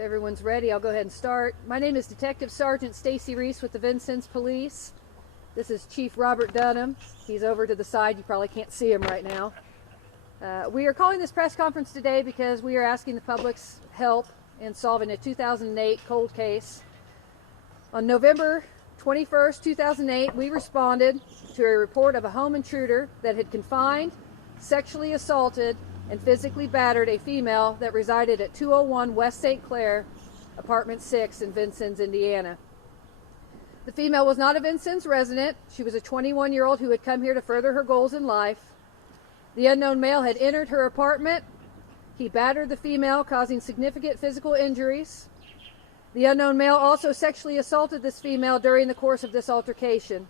If everyone's ready, I'll go ahead and start. My name is Detective Sergeant Stacy Reese with the Vincennes Police. This is Chief Robert Dunham. He's over to the side. You probably can't see him right now. We are calling this press conference today because we are asking the public's help in solving a 2008 cold case. On November 21st, 2008, we responded to a report of a home intruder that had confined, sexually assaulted, and physically battered a female that resided at 201 West St. Clair, Apartment 6 in Vincennes, Indiana. The female was not a Vincennes resident. She was a 21-year-old who had come here to further her goals in life. The unknown male had entered her apartment. He battered the female, causing significant physical injuries. The unknown male also sexually assaulted this female during the course of this altercation.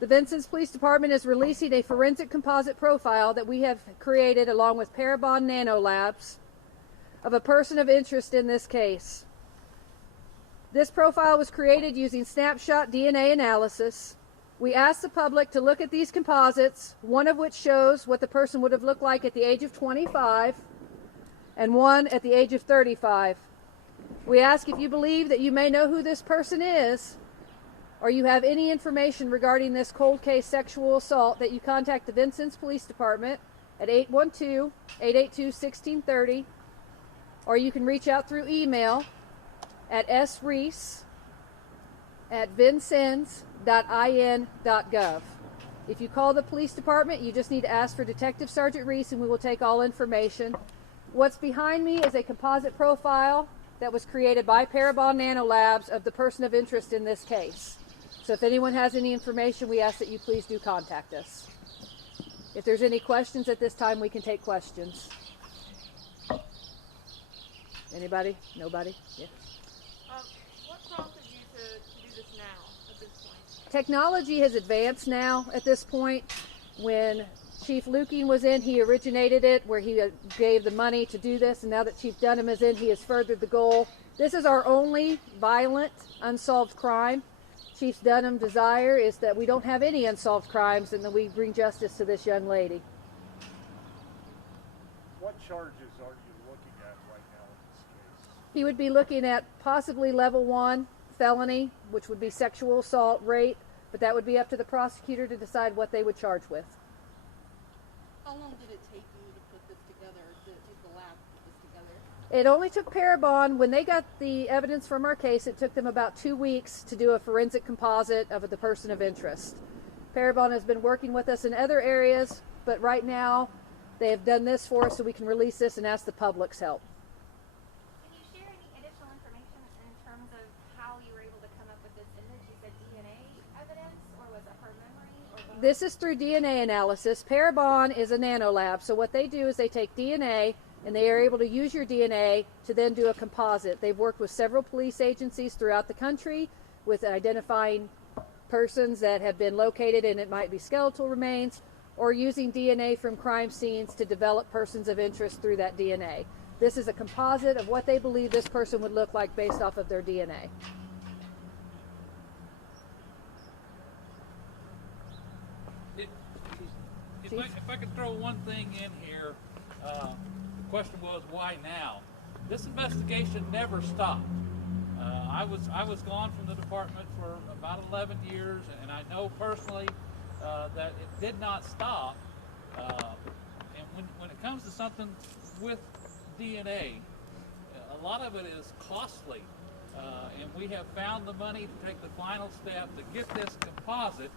The Vincennes Police Department is releasing a forensic composite profile that we have created along with Parabon Nanolabs of a person of interest in this case. This profile was created using snapshot DNA analysis. We asked the public to look at these composites, one of which shows what the person would have looked like at the age of 25 and one at the age of 35. We ask if you believe that you may know who this person is, or you have any information regarding this cold case sexual assault, that you contact the Vincennes Police Department at 812-882-1630, or you can reach out through email at sreese@vincennes.in.gov. If you call the police department, you just need to ask for Detective Sergeant Reese and we will take all information. What's behind me is a composite profile that was created by Parabon Nanolabs of the person of interest in this case. So if anyone has any information, we ask that you please do contact us. If there's any questions at this time, we can take questions. Anybody? Nobody? Yeah. What prompted you to do this now, at this point? Technology has advanced now at this point. When Chief Luking was in, he originated it, where he gave the money to do this, and now that Chief Dunham is in, he has furthered the goal. This is our only violent, unsolved crime. Chief Dunham's desire is that we don't have any unsolved crimes and that we bring justice to this young lady. What charges are you looking at right now in this case? He would be looking at possibly level 1 felony, which would be sexual assault, rape, but that would be up to the prosecutor to decide what they would charge with. How long did it take you to put this together, or did it take the lab to put this together? It only took Parabon, when they got the evidence from our case, it took them about 2 weeks to do a forensic composite of the person of interest. Parabon has been working with us in other areas, but right now they have done this for us so we can release this and ask the public's help. Can you share any additional information in terms of how you were able to come up with this image? You said DNA evidence, or was it her memory, or both? This is through DNA analysis. Parabon is a nanolab, so what they do is they take DNA and they are able to use your DNA to then do a composite. They've worked with several police agencies throughout the country with identifying persons that have been located, and it might be skeletal remains, or using DNA from crime scenes to develop persons of interest through that DNA. This is a composite of what they believe this person would look like based off of their DNA. If I could throw one thing in here, the question was, why now? This investigation never stopped. I was gone from the department for about 11 years, and I know personally that it did not stop. And when it comes to something with DNA, a lot of it is costly. And we have found the money to take the final step to get this composite.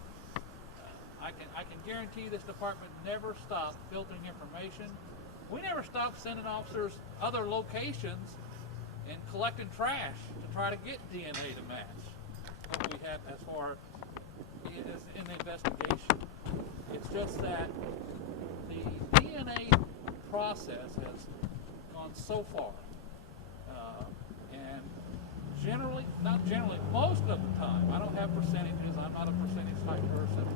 I can guarantee you this department never stopped filtering information. We never stopped sending officers other locations and collecting trash to try to get DNA to match what we had as far as in the investigation. It's just that the DNA process has gone so far, and generally, not generally, most of the time, I don't have percentages, I'm not a percentage type person,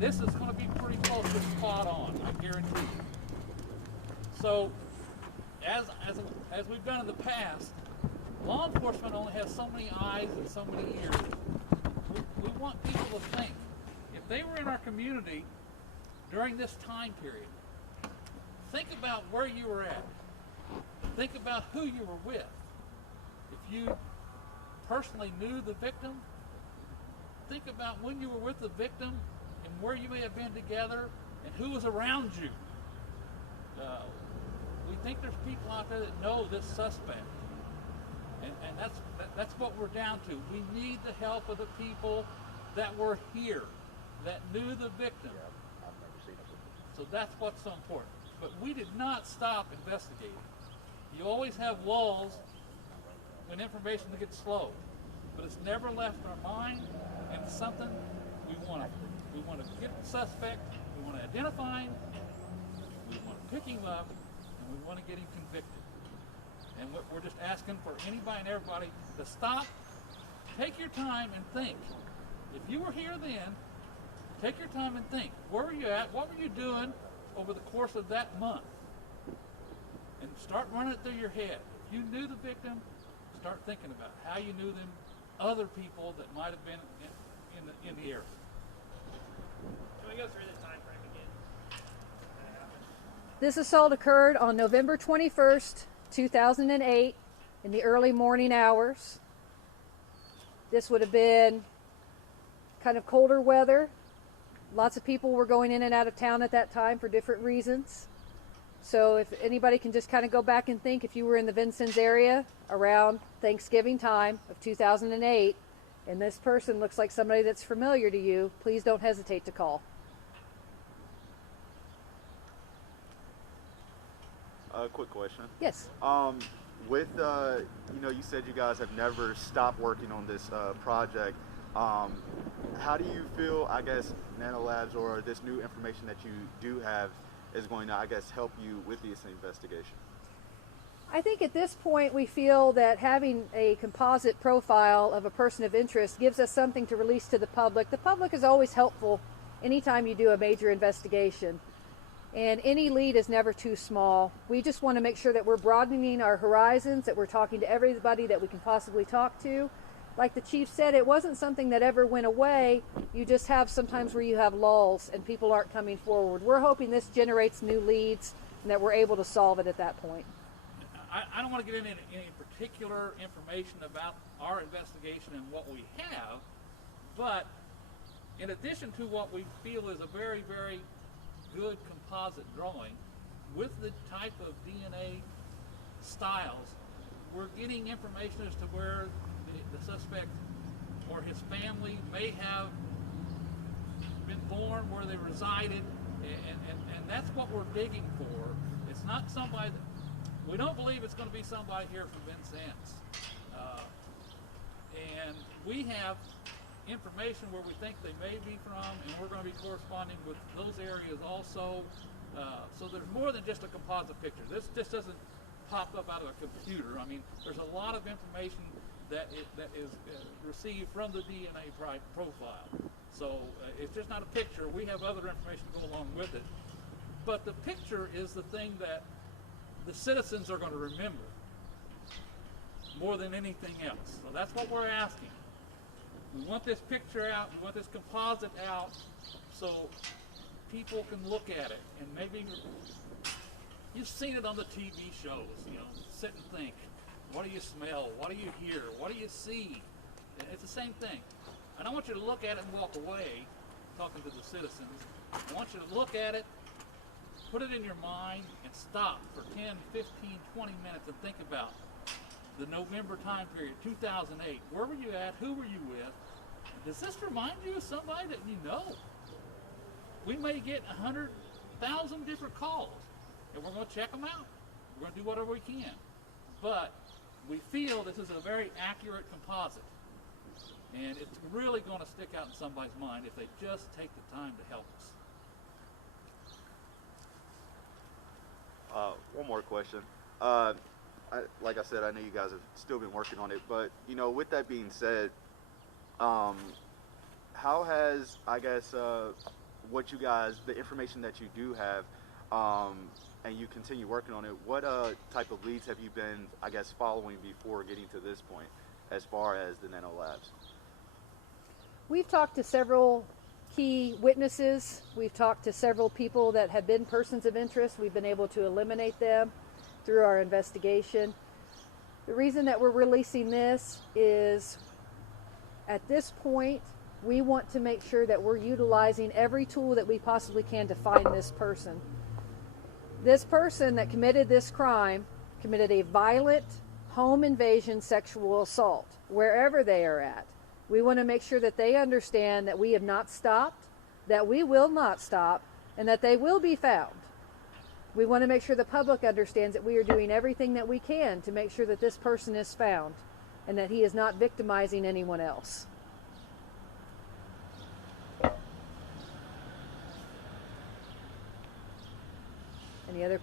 this is going to be pretty close to spot on, I guarantee you. So, as we've done in the past, law enforcement only has so many eyes and so many ears. We want people to think, if they were in our community during this time period, think about where you were at. Think about who you were with. If you personally knew the victim, think about when you were with the victim and where you may have been together and who was around you. We think there's people out there that know this suspect. And that's what we're down to. We need the help of the people that were here, that knew the victim. I've never seen it. So that's what's so important. But we did not stop investigating. You always have lulls when information gets slow, but it's never left our mind, and it's something we want to get the suspect, we want to identify him, we want to pick him up, and we want to get him convicted. And what we're just asking for anybody and everybody to stop, take your time and think. If you were here then, take your time and think. Where were you at? What were you doing over the course of that month? And start running it through your head. If you knew the victim, start thinking about how you knew them, other people that might have been in the area. Can we go through the time frame again? This assault occurred on November 21st, 2008, in the early morning hours. This would have been kind of colder weather. Lots of people were going in and out of town at that time for different reasons. So if anybody can just kind of go back and think, if you were in the Vincennes area around Thanksgiving time of 2008, and this person looks like somebody that's familiar to you, please don't hesitate to call. Quick question. Yes. With you said you guys have never stopped working on this project. How do you feel, I guess, nanolabs or this new information that you do have is going to, I guess, help you with this investigation? I think at this point we feel that having a composite profile of a person of interest gives us something to release to the public. The public is always helpful anytime you do a major investigation. And any lead is never too small. We just want to make sure that we're broadening our horizons, that we're talking to everybody that we can possibly talk to. Like the chief said, it wasn't something that ever went away. You just have sometimes where you have lulls and people aren't coming forward. We're hoping this generates new leads and that we're able to solve it at that point. I don't want to get into any particular information about our investigation and what we have, but in addition to what we feel is a very, very good composite drawing, with the type of DNA styles, we're getting information as to where the suspect or his family may have been born, where they resided, and that's what we're digging for. It's not somebody that, we don't believe it's going to be somebody here from Vincennes. And we have information where we think they may be from, and we're going to be corresponding with those areas also. So there's more than just a composite picture. This just doesn't pop up out of a computer. I mean, there's a lot of information that is received from the DNA profile. So it's just not a picture. We have other information to go along with it. But the picture is the thing that the citizens are going to remember more than anything else. So that's what we're asking. We want this picture out, we want this composite out so people can look at it, and maybe you've seen it on the TV shows, sit and think, what do you smell, what do you hear, what do you see? It's the same thing. I don't want you to look at it and walk away talking to the citizens. I want you to look at it, put it in your mind, and stop for 10, 15, 20 minutes and think about the November time period, 2008. Where were you at? Who were you with? Does this remind you of somebody that you know? We may get 100,000 different calls, and we're going to check them out. We're going to do whatever we can. But we feel this is a very accurate composite, and it's really going to stick out in somebody's mind if they just take the time to help us. One more question. Like I said, I know you guys have still been working on it, but with that being said, how has, I guess, what you guys, the information that you do have, and you continue working on it, what type of leads have you been, I guess, following before getting to this point, as far as the nano labs? We've talked to several key witnesses. We've talked to several people that have been persons of interest. We've been able to eliminate them. through our investigation. The reason that we're releasing this is at this point, we want to make sure that we're utilizing every tool that we possibly can to find this person. This person that committed this crime committed a violent home invasion sexual assault, wherever they are at. We want to make sure that they understand that we have not stopped, that we will not stop, and that they will be found. We want to make sure the public understands that we are doing everything that we can to make sure that this person is found and that he is not victimizing anyone else. Any other